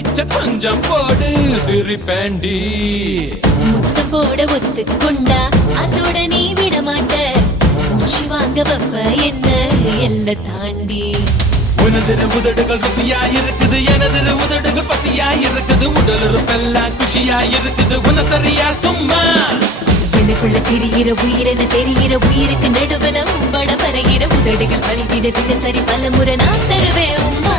பிச்சை கொஞ்சம் போடு சிரிப்பேண்டி. முத்தம் போட ஒத்துக்கொண்டா அதோட நீ விட மாட்ட. மூச்சு வாங்க வப்ப என்ன எல்லை தாண்டி. உனதிரு உதடுகள் ருசியா இருக்குது, எனதிரு உதடுகள் பசியா இருக்குது. உடல் இருப்பெல்லாம் குஷியா இருக்குது, உனதறியா சும்மா. எனக்குள்ள தெரிகிற உயிரென தெரிகிற உயிருக்கு நடுவுல உம்பட பரகிற உதடுகள் வலித்திட தினசரி பல முறை நான் தருவேன் உம்மா.